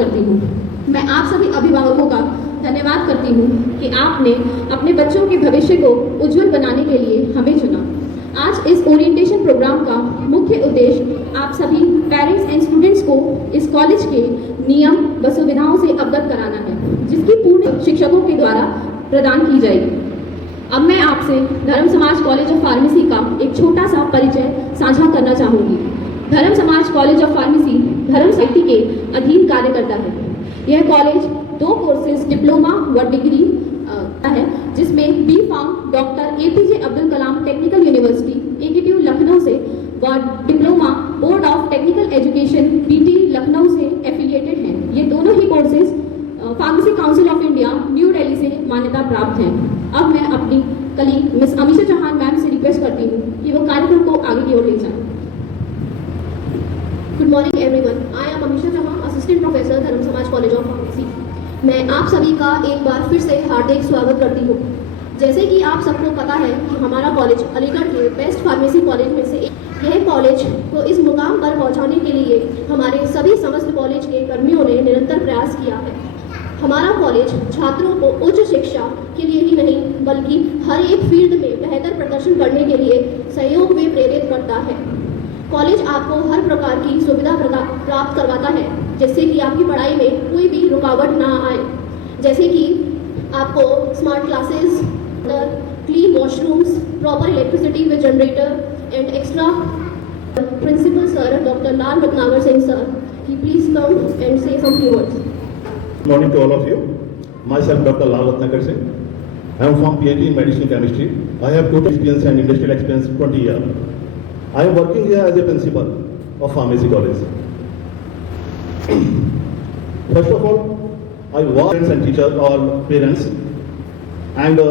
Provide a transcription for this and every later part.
करती हूँ। मैं आप सभी अभिभावकों का धन्यवाद करती हूँ कि आपने अपने बच्चों के भविष्य को उज्जवल बनाने के लिए हमें चुना। आज इस ओरिएंटेशन प्रोग्राम का मुख्य उद्देश्य आप सभी पेरेंट्स एंड स्टूडेंट्स को इस कॉलेज के नियम व सुविधाओं से अवगत कराना है, जिसकी पूर्ण शिक्षकों के द्वारा प्रदान की जाएगी। अब मैं आपसे धर्म समाज कॉलेज ऑफ फार्मेसी का एक छोटा सा परिचय साझा करना चाहूँगी। धर्म समाज कॉलेज ऑफ फार्मेसी धर्म साहित्य के अधीन कार्य करता है। यह कॉलेज 2 कोर्सेज डिप्लोमा व डिग्री है, जिसमें B pharm doctor APJ Abdul Kalam technical university AKTU Lucknow से व diploma board of technical education BT Lucknow से एफिलिएटेड हैं। ये दोनों ही courses pharmacy council of India new Delhi से मान्यता प्राप्त हैं। अब मैं अपनी colleague miss Amisha Chauhan ma'am से रिक्वेस्ट करती हूँ कि वो कार्यक्रम को आगे की ओर ले जाएं। Good morning everyone, I am Amisha Chauhan, assistant professor Dharm Samaj college of pharmacy. मैं आप सभी का एक बार फिर से हार्दिक स्वागत करती हूँ। जैसे कि आप सबको पता है कि हमारा कॉलेज अलीगढ़ के बेस्ट फार्मेसी कॉलेज में से एक। यह कॉलेज को इस मुकाम पर पहुँचाने के लिए हमारे सभी समस्त कॉलेज के कर्मियों ने निरंतर प्रयास किया है। हमारा कॉलेज छात्रों को उच्च शिक्षा के लिए ही नहीं बल्कि हर एक फील्ड में बेहतर प्रदर्शन करने के लिए सहयोग में प्रेरित करता है। कॉलेज आपको हर प्रकार की सुविधा प्राप्त करवाता है, जिससे कि आपकी पढ़ाई में कोई भी रुकावट ना आए। जैसे कि आपको smart classes, clean washrooms, proper electricity with generator and extra. Principal sir doctor Lal Ratnakar Singh sir, please come and say some few words. Good morning to all of you. Myself Dr. Lal Ratnakar Singh. I am from PhD in medicinal chemistry. I have total experience and industrial experience 20 years. I am working here as a principal of pharmacy college. First of all, I work parents and teachers or parents and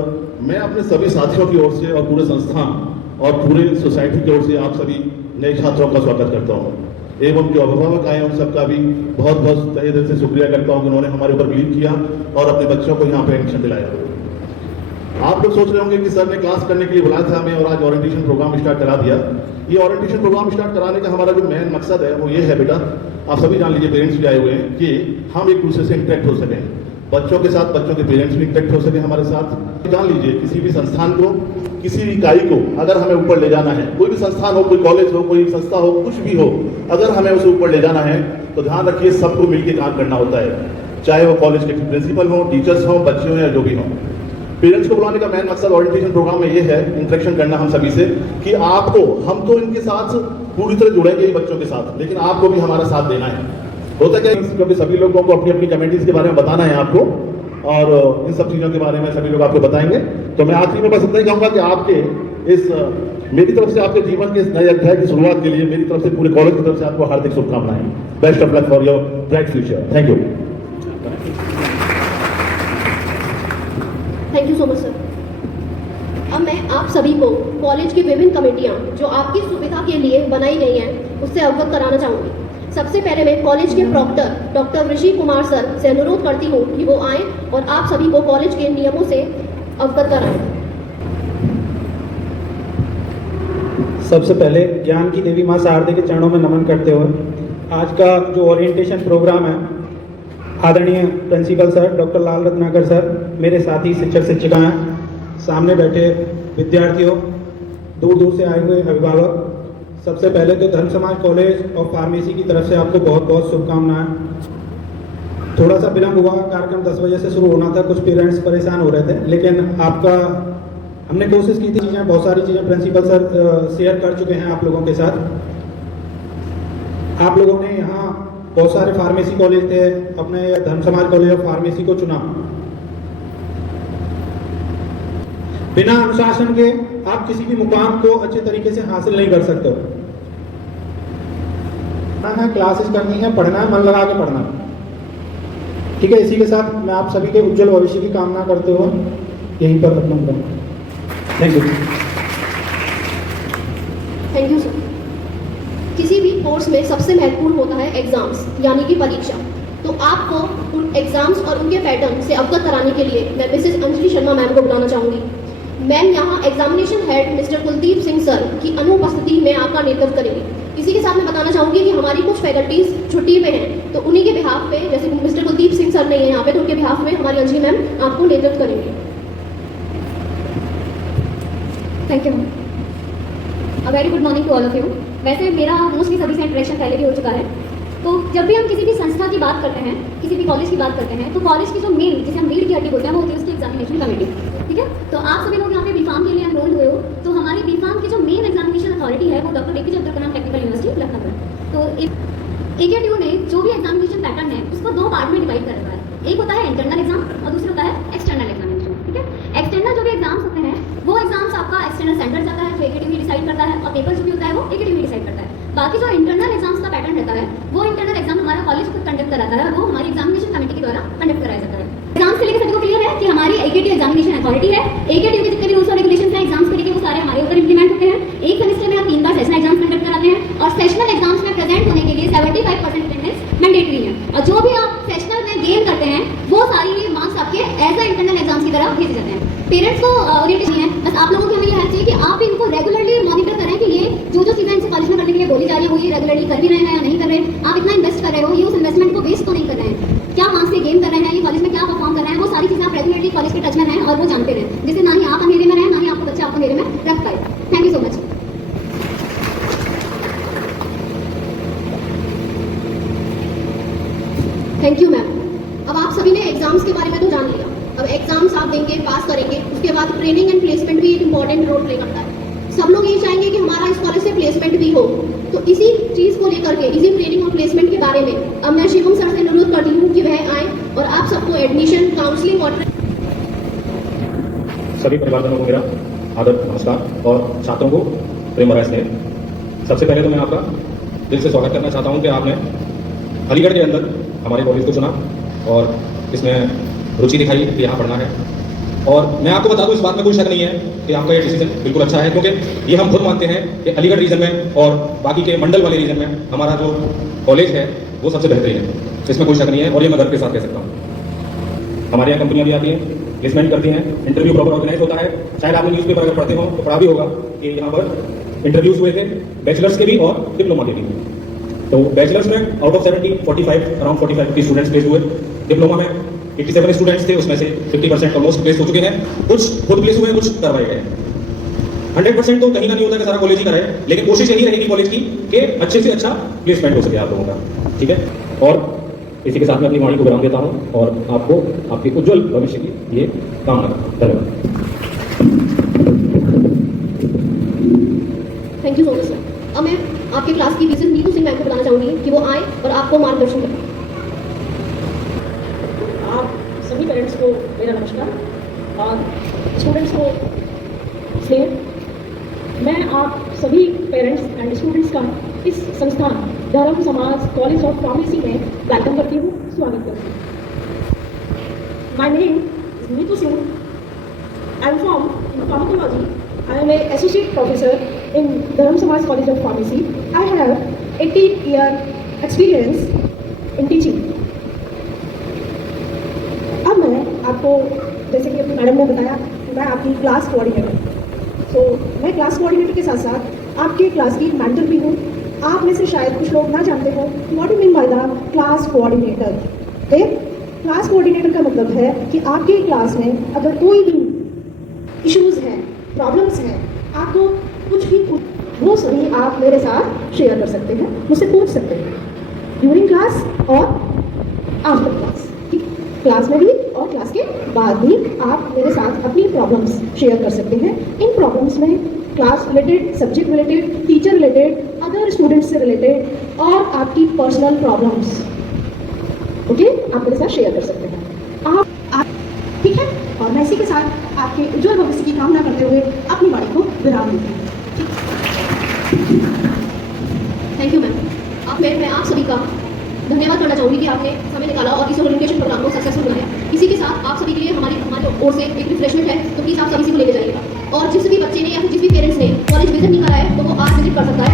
मैं अपने सभी साथियों की ओर से और पूरे संस्थान और पूरे सोसाइटी की ओर से आप सभी नए छात्रों का स्वागत करता हूँ एवं जो अभिभावक आए उन सबका भी बहुत बहुत तहे दिल से शुक्रिया करता हूँ कि उन्होंने हमारे ऊपर बिलीव किया और अपने बच्चों को यहाँ पे एडमिशन दिलाया। आप लोग सोच रहे होंगे कि सर ने क्लास करने के लिए बुलाया था हमें और आज ओरिएंटेशन प्रोग्राम स्टार्ट करा दिया। ये ओरिएंटेशन प्रोग्राम स्टार्ट कराने का हमारा जो मेन मकसद है वो ये है बेटा, आप सभी जान लीजिए, पेरेंट्स भी आए हुए हैं, कि हम एक दूसरे से इंटरेक्ट हो सकें, बच्चों के साथ बच्चों के पेरेंट्स भी इंटरेक्ट हो सके हमारे साथ। जान लीजिए, किसी भी संस्थान को, किसी भी इकाई को अगर हमें ऊपर ले जाना है, कोई भी संस्थान हो, कोई कॉलेज हो, कोई संस्था हो, कुछ भी हो, अगर हमें उसे ऊपर ले जाना है तो ध्यान रखिए सबको मिलकर काम करना होता है, चाहे वो कॉलेज के प्रिंसिपल हो, टीचर्स हो, बच्चे हो या जो भी हो। पेरेंट्स को बुलाने का मेन मकसद ओरिएंटेशन प्रोग्राम में ये है, इंटरेक्शन करना हम सभी से, कि आपको, हम तो इनके साथ पूरी तरह जुड़ेंगे ही बच्चों के साथ, लेकिन आपको भी हमारा साथ देना है। होता क्या है, क्योंकि सभी लोगों को अपनी अपनी कमेटीज के बारे में बताना है आपको, और इन सब चीज़ों के बारे में सभी लोग आपको बताएंगे। तो मैं आखिरी में बस इतना ही कहूँगा कि आपके इस मेरी तरफ से आपके जीवन के इस नए अध्याय की शुरुआत के लिए मेरी तरफ से, पूरे कॉलेज की तरफ से आपको हार्दिक शुभकामनाएं। Best of luck for your bright future. Thank you. Thank you so much sir. अब मैं आप सभी को कॉलेज की विभिन्न कमेटियाँ जो आपकी सुविधा के लिए बनाई गई हैं उससे अवगत कराना चाहूँगी। सबसे पहले मैं कॉलेज के Procter doctor Rishi Kumar sir से अनुरोध करती हूँ कि वो आएँ और आप सभी को कॉलेज के नियमों से अवगत कराएं। सबसे पहले ज्ञान की देवी माँ शारदे के चरणों में नमन करते हुए आज का जो ओरिएंटेशन प्रोग्राम है, आदरणीय principal sir doctor Lal Ratnakar sir, मेरे साथी शिक्षक शिक्षिकाएं, सामने बैठे विद्यार्थियों, दूर दूर से आए हुए अभिभावक, सबसे पहले तो धर्म समाज कॉलेज ऑफ फार्मेसी की तरफ से आपको बहुत बहुत शुभकामनाएं। थोड़ा सा विलम्ब हुआ, कार्यक्रम 10 बजे से शुरू होना था, कुछ पेरेंट्स परेशान हो रहे थे, लेकिन आपका हमने कोशिश की थी, चीज़ें बहुत सारी चीज़ें प्रिंसिपल सर शेयर कर चुके हैं आप लोगों के साथ। आप लोगों ने यहाँ बहुत सारे फार्मेसी कॉलेज थे, अपने धर्म समाज कॉलेज ऑफ फार्मेसी को चुना। बिना अनुशासन के आप किसी भी मुकाम को अच्छे तरीके से हासिल नहीं कर सकते हो। क्लासेस करनी है, पढ़ना है, मन लगा के पढ़ना, ठीक है। इसी के साथ मैं आप सभी के उज्जवल भविष्य की कामना करते हुए यहीं पर खत्म करूँगा। Thank you. Thank you sir. किसी भी कोर्स में सबसे महत्वपूर्ण होता है एग्जाम्स, यानी कि परीक्षा। तो आपको उन एग्जाम्स और उनके पैटर्न से अवगत कराने के लिए मैं मिसेस अंजलि शर्मा मैम को बुलाना चाहूँगी। मैम यहाँ examination head mister Kuldeep Singh sir की अनुपस्थिति में आपका नेतृत्व करेंगे। इसी के साथ मैं बताना चाहूँगी कि हमारी कुछ फैकल्टीज छुट्टी पे हैं, तो उन्हीं के बिहाफ पे, जैसे मिस्टर कुलदीप सिंह सर नहीं है यहाँ पे, तो उनके बिहाफ में हमारी अंजलि मैम आपको नेतृत्व करेंगे। Thank you. A very good morning to all of you. वैसे मेरा मोस्टली सभी से इंटरेक्शन पहले भी हो चुका है, तो जब भी हम किसी भी संस्था की बात करते हैं, किसी भी कॉलेज की बात करते हैं, तो कॉलेज की जो मेन, जिसे हम लीड की हड्डी बोलते हैं, वो होती है उसकी एग्जामिनेशन कमेटी। ठीक है, तो आप सभी लोग यहाँ पे बीफार्म के लिए एनरोल्ड हुए हो, तो हमारी बीफार्म की जो मेन एग्जामिनेशन अथॉरिटी है वो doctor APJ Abdul Kalam technical university Lucknow है। तो एकेटीयू ने जो भी एग्जामिनेशन पैटर्न है उसको 2 पार्ट में डिवाइड कर रखा है। एक होता है इंटरनल एग्जाम और दूसरा होता है एक्सटर्नल एग्जामिनेशन। ठीक है, एक्सटर्नल जो भी एग्जाम्स होते हैं वो एग्जाम्स आपका एक्सटर्नल सेंटर जाता है, जो एकेटीयू डिसाइड करता है, और पेपर जो भी होता है वो एकेटीयू डिसाइड करता है। बाकी जो इंटरनल एग्जाम्स का पैटर्न रहता है वो इंटरनल एग्जाम हमारा कॉलेज खुद कंडक्ट कराता है, और वो हमारी एग्जामिनेशन कमेटी के द्वारा कंडक्ट कराया जाता है। एग्जाम्स के लिए सभी को क्लियर है कि हमारी एकेटीयू एग्जामिनेशन अथॉरिटी है। एकेटीयू के जितने भी रूल्स और रेगुलेशंस हैं एग्जाम्स के लिए, वो सारे हमारे ऊपर इंप्लीमेंट होते हैं। एक सेमेस्टर में हम 3 बार सेशनल एग्जाम्स कंडक्ट कराते हैं, और सेशनल एग्जाम्स में प्रेजेंट होने के लिए 75% अटेंडेंस मैंडेटरी है, और जो भी आप सेशनल में गेन करते हैं वो सारी मार्क्स आपके एज अ इंटरनल एग्जाम्स की तरह भेजे जाते हैं। पेरेंट्स को ओरिएंटेशन है, बस आप लोगों की हमें ये हेल्प चाहिए कि आप इनको रेगुलरली मॉनिटर करें कि ये जो चीज़ें इनसे कॉलेज में करने के लिए बोली जा रही है वो ये रेगुलरली कर भी रहे हैं या नहीं कर रहे हैं। आप इतना इन्वेस्ट कर रहे हो, ये उस इन्वेस्टमेंट को वेस्ट तो नहीं कर रहे हैं, क्या मार्क्स से गेन कर रहे हैं, ये कॉलेज में क्या परफॉर्म कर रहे हैं, वो सारी चीज़ें आप रेगुलरली कॉलेज के टच में रहें और वो जानते रहें, जिससे ना ही आप अंधेरे में रहें, ना ही आपको बच्चे आपको अंधेरे में रख पाए। Thank you so much. Thank you ma'am. अब आप सभी ने एग्जाम्स के बारे में तो जान लिया, अब एग्जाम्स आप देंगे, पास करेंगे, उसके बाद ट्रेनिंग एंड प्लेसमेंट भी एक इंपॉर्टेंट रोल प्ले करता है। सब लोग ये चाहेंगे कि हमारा इस कॉलेज से प्लेसमेंट भी हो, तो इसी चीज़ को लेकर के, इसी ट्रेनिंग और प्लेसमेंट के बारे में अब मैं शिवम सर से अनुरोध करती हूँ कि वह आए और आप सबको एडमिशन, काउंसलिंग और सभी परिवारजनों को मेरा आदर नमस्कार और छात्रों को प्रेम भरा स्नेह। सबसे पहले तो मैं आपका दिल से स्वागत करना चाहता हूं कि आपने अलीगढ़ के अंदर हमारे कॉलेज को चुना और इसमें रुचि दिखाई कि यहाँ पढ़ना है। और मैं आपको बता दूं, इस बात में कोई शक नहीं है कि आपका ये डिसीजन बिल्कुल अच्छा है, क्योंकि ये हम खुद मानते हैं कि अलीगढ़ रीजन में और बाकी के मंडल वाले रीजन में हमारा जो कॉलेज है वो सबसे बेहतरीन है, इसमें कोई शक नहीं है, और ये मैं गर्व के साथ कह सकता हूँ। हमारे यहाँ कंपनियाँ भी आती हैं, प्लेसमेंट करती हैं, इंटरव्यू प्रॉपर ऑर्गेनाइज होता है। शायद आपने न्यूज़पेपर अगर पढ़ते हो तो पढ़ा भी होगा कि यहाँ पर इंटरव्यूज हुए थे बैचलर्स के भी और डिप्लोमा के भी। तो बैचलर्स में out of 70 45 around 45 students place हुए, डिप्लोमा में 87 स्टूडेंट्स थे, उसमें से 50% ऑलमोस्ट प्लेस हो चुके हैं, कुछ खुद प्लेस हुए, कुछ करवाए गए। 100% तो कहीं ना नहीं होता कि सारा कॉलेज ही करे, लेकिन कोशिश यही रहेगी कॉलेज की कि अच्छे से अच्छा प्लेसमेंट हो सके आप लोगों का। ठीक है, और इसी के साथ मैं अपनी वाणी को विराम देता हूँ और आपको आपके उज्जवल भविष्य की ये कामना करता हूँ। धन्यवाद। Thank you so much sir. अब मैं आपके क्लास की टीचर नीतू सिंह मैम को बताना चाहूँगी कि वो आए और आपको मार्गदर्शन करें। आप सभी पेरेंट्स को मेरा नमस्कार और स्टूडेंट्स को स्नेह। मैं आप सभी पेरेंट्स एंड स्टूडेंट्स का इस संस्थान Dharm Samaj college of pharmacy में वेलकम करती हूँ, स्वागत करती हूँ। My name is Neetu Singh. I am from in pharmacology. I am a associate professor in Dharm Samaj college of pharmacy. I have 18 year experience in teaching. अब मैं आपको, जैसे कि अपनी मैडम ने बताया, मैं आपकी क्लास कोऑर्डिनेटर। तो मैं क्लास कोऑर्डिनेटर के साथ साथ आपके क्लास की मेंटर भी हूँ। आप में से शायद कुछ लोग ना जानते हो what you mean by the class coordinator. Class coordinator का मतलब है कि आपकी क्लास में अगर कोई भी इश्यूज हैं, प्रॉब्लम्स हैं, आपको कुछ भी वो सभी आप मेरे साथ शेयर कर सकते हैं, मुझसे पूछ सकते हैं ड्यूरिंग क्लास और आफ्टर क्लास। क्लास में भी और क्लास के बाद भी आप मेरे साथ अपनी प्रॉब्लम्स शेयर कर सकते हैं। इन प्रॉब्लम्स में class related, subject related, teacher related, other students से रिलेटेड और आपकी पर्सनल प्रॉब्लम्स, ओके, आप मेरे साथ शेयर कर सकते हैं। आप ठीक है, और मैं इसी के साथ आपके उज्जवल भविष्य की कामना करते हुए अपनी वाणी को विराम देती हूँ। Thank you ma'am. अब मैं आप सभी का धन्यवाद करना चाहूँगी कि आपने समय निकाला और इस ओरिएंटेशन प्रोग्राम को सक्सेसफुल बनाया। इसी के साथ आप सभी के लिए हमारी ओर से एक रिफ्रेशमेंट है, तो प्लीज़ आप सभी से को लेकर जाइएगा। और जिस भी बच्चे ने या फिर जिस भी पेरेंट्स ने कॉलेज विजिट नहीं कराया है तो वो आज विजिट कर सकता है।